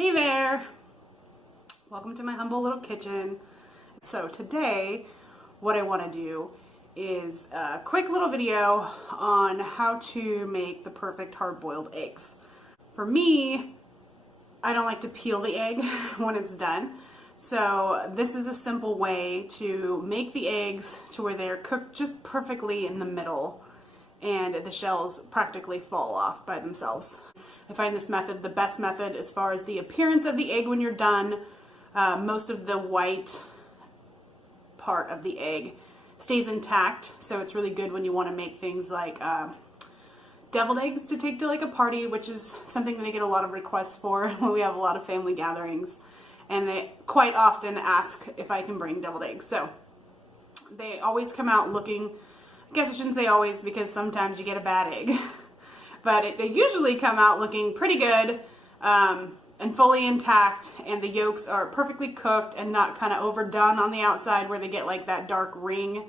Hey there! Welcome to my humble little kitchen. So today, what I want to do is a quick little video on how to make the perfect hard-boiled eggs. For me, I don't like to peel the egg when it's done. So this is a simple way to make the eggs to where they're cooked just perfectly in the middle and the shells practically fall off by themselves. I find this method the best method as far as the appearance of the egg when you're done. Most of the white part of the egg stays intact, so it's really good when you want to make things like deviled eggs to take to like a party, which is something that I get a lot of requests for when we have a lot of family gatherings, and they quite often ask if I can bring deviled eggs. So they always come out looking, I guess I shouldn't say always because sometimes you get a bad egg, but they usually come out looking pretty good and fully intact, and the yolks are perfectly cooked and not kind of overdone on the outside where they get like that dark ring.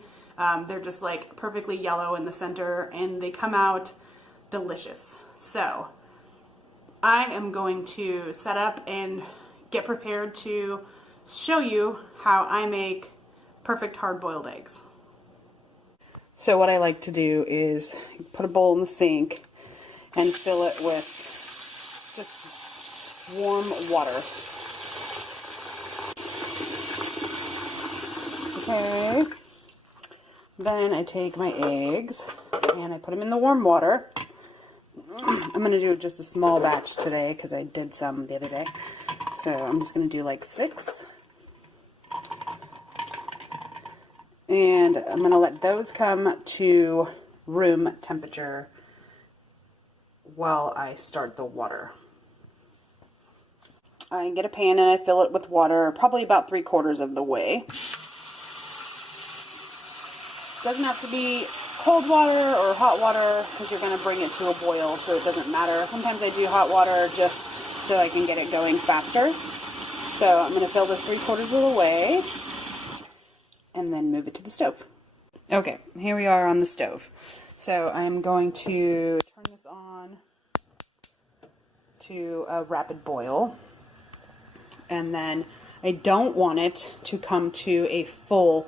They're just like perfectly yellow in the center, and they come out delicious. So I am going to set up and get prepared to show you how I make perfect hard-boiled eggs. So what I like to do is put a bowl in the sink and fill it with just warm water. Okay. Then I take my eggs and I put them in the warm water. I'm going to do just a small batch today because I did some the other day. So I'm just going to do like 6. And I'm going to let those come to room temperature while I start the water. I get a pan and I fill it with water, probably about 3/4 of the way. Doesn't have to be cold water or hot water because you're going to bring it to a boil, so it doesn't matter. Sometimes I do hot water just so I can get it going faster. So I'm going to fill this 3/4 of the way and then move it to the stove. Okay, here we are on the stove. So I'm going to turn this on to a rapid boil, and then I don't want it to come to a full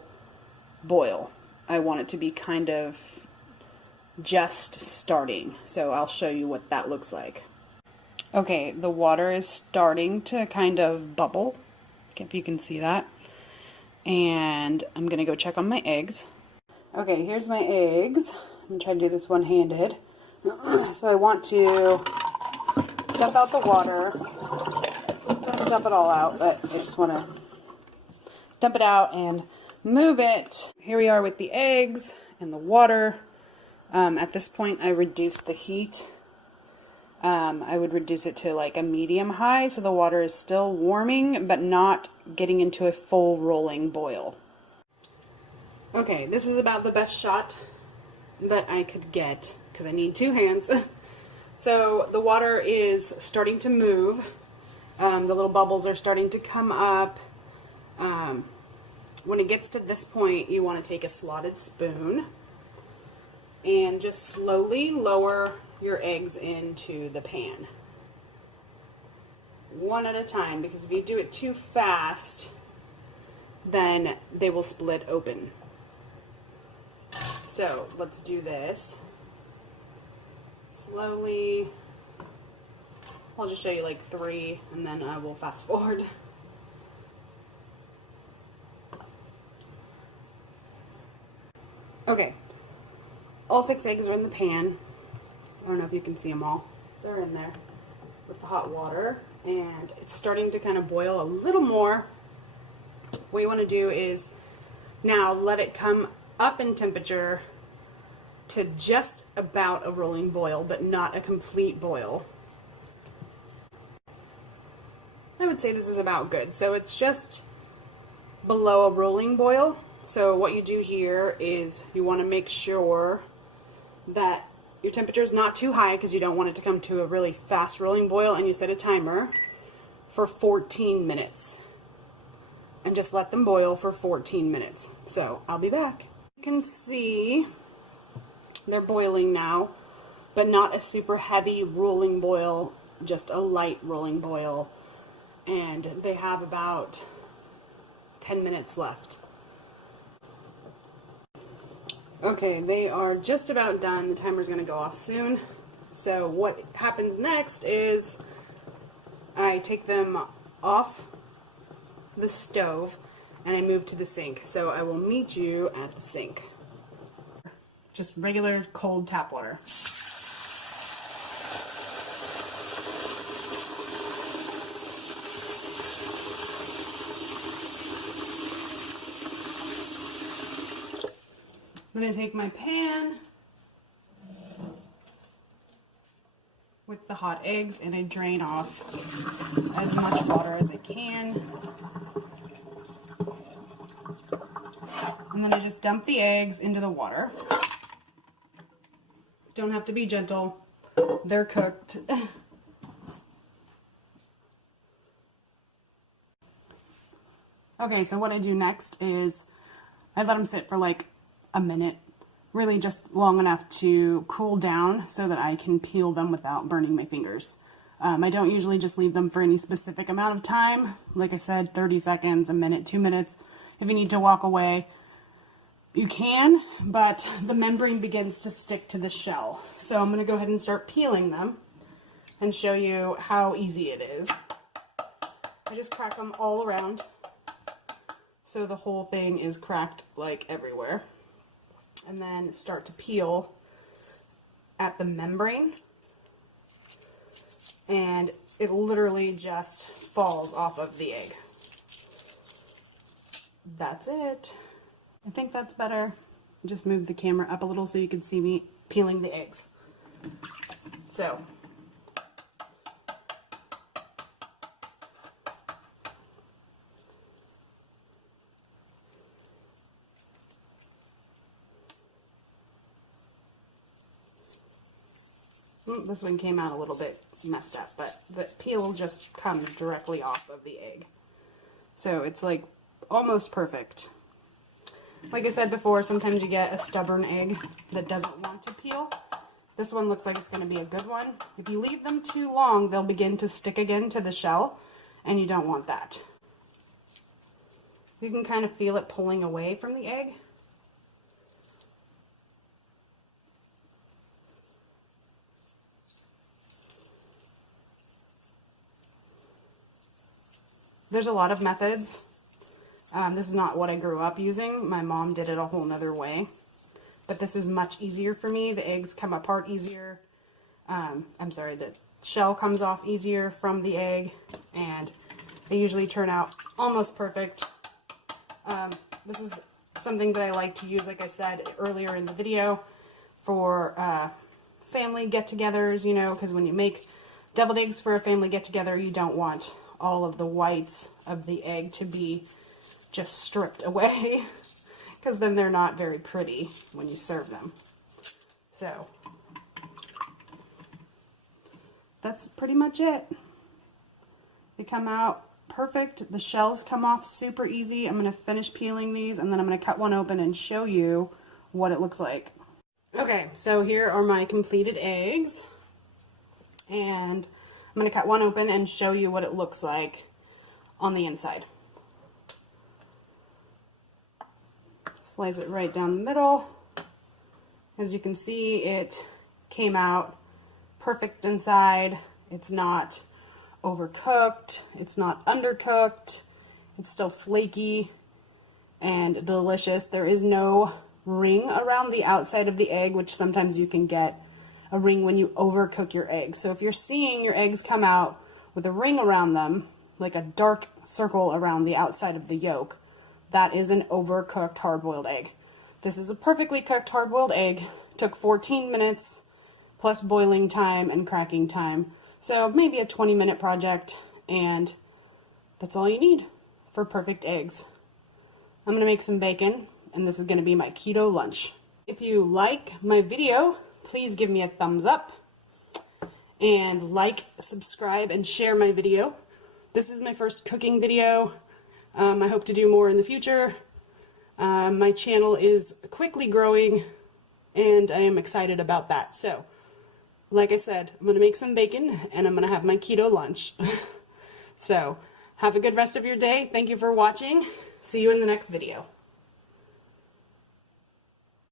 boil. I want it to be kind of just starting, so I'll show you what that looks like. Okay, the water is starting to kind of bubble, if you can see that, and I'm gonna go check on my eggs. Okay, here's my eggs. I'm gonna try to do this one-handed. So I want to dump out the water. Don't dump it all out, but I just want to dump it out and move it. Here we are with the eggs and the water. At this point, I reduced the heat. I would reduce it to like a medium high, so the water is still warming, but not getting into a full rolling boil. Okay, this is about the best shot that I could get, because I need 2 hands. So the water is starting to move. The little bubbles are starting to come up. When it gets to this point, you want to take a slotted spoon and just slowly lower your eggs into the pan. One at a time, because if you do it too fast, then they will split open. So let's do this slowly. I'll just show you like 3 and then I will fast forward. Okay, all 6 eggs are in the pan. I don't know if you can see them all. They're in there with the hot water, and it's starting to kind of boil a little more. What you want to do is now let it come up in temperature to just about a rolling boil, but not a complete boil. I would say this is about good. So it's just below a rolling boil. So what you do here is you want to make sure that your temperature is not too high, because you don't want it to come to a really fast rolling boil, and you set a timer for 14 minutes. And just let them boil for 14 minutes. So I'll be back. You can see they're boiling now, but not a super heavy rolling boil, just a light rolling boil. and they have about 10 minutes left. Okay, they are just about done. The timer's going to go off soon. So what happens next is I take them off the stove and I move to the sink. So I will meet you at the sink. Just regular cold tap water. I'm going to take my pan with the hot eggs and I drain off as much water as I can. And then I just dump the eggs into the water. Don't have to be gentle. They're cooked. Okay, so what I do next is I let them sit for like a minute, really just long enough to cool down so that I can peel them without burning my fingers. I don't usually just leave them for any specific amount of time. Like I said, 30 seconds, a minute, 2 minutes. If you need to walk away, you can, but the membrane begins to stick to the shell. So I'm going to go ahead and start peeling them and show you how easy it is. I just crack them all around so the whole thing is cracked like everywhere. And then start to peel at the membrane, and it literally just falls off of the egg. That's it. I think that's better. Just move the camera up a little so you can see me peeling the eggs. So this one came out a little bit messed up, but the peel just comes directly off of the egg. So it's like almost perfect. Like I said before, sometimes you get a stubborn egg that doesn't want to peel. This one looks like it's going to be a good one. If you leave them too long, they'll begin to stick again to the shell, and you don't want that. You can kind of feel it pulling away from the egg. There's a lot of methods. This is not what I grew up using. My mom did it a whole nother way. But this is much easier for me. The eggs come apart easier. The shell comes off easier from the egg. And they usually turn out almost perfect. This is something that I like to use, like I said earlier in the video, for family get-togethers, you know, because when you make deviled eggs for a family get-together, you don't want all of the whites of the egg to be just stripped away, because then they're not very pretty when you serve them. So that's pretty much it. They come out perfect. The shells come off super easy. I'm going to finish peeling these, and then I'm going to cut one open and show you what it looks like. Okay, so here are my completed eggs, and I'm going to cut one open and show you what it looks like on the inside. Slice it right down the middle. As you can see, it came out perfect inside. It's not overcooked. It's not undercooked. It's still flaky and delicious. There is no ring around the outside of the egg, which sometimes you can get a ring when you overcook your eggs. So if you're seeing your eggs come out with a ring around them, like a dark circle around the outside of the yolk, that is an overcooked hard-boiled egg. This is a perfectly cooked hard-boiled egg. Took 14 minutes plus boiling time and cracking time. So maybe a 20-minute project, and that's all you need for perfect eggs. I'm gonna make some bacon, and this is gonna be my keto lunch. If you like my video, please give me a thumbs up, and like, subscribe, and share my video. This is my first cooking video. I hope to do more in the future. My channel is quickly growing, and I am excited about that. So, like I said, I'm going to make some bacon, and I'm going to have my keto lunch. So, Have a good rest of your day. Thank you for watching. See you in the next video.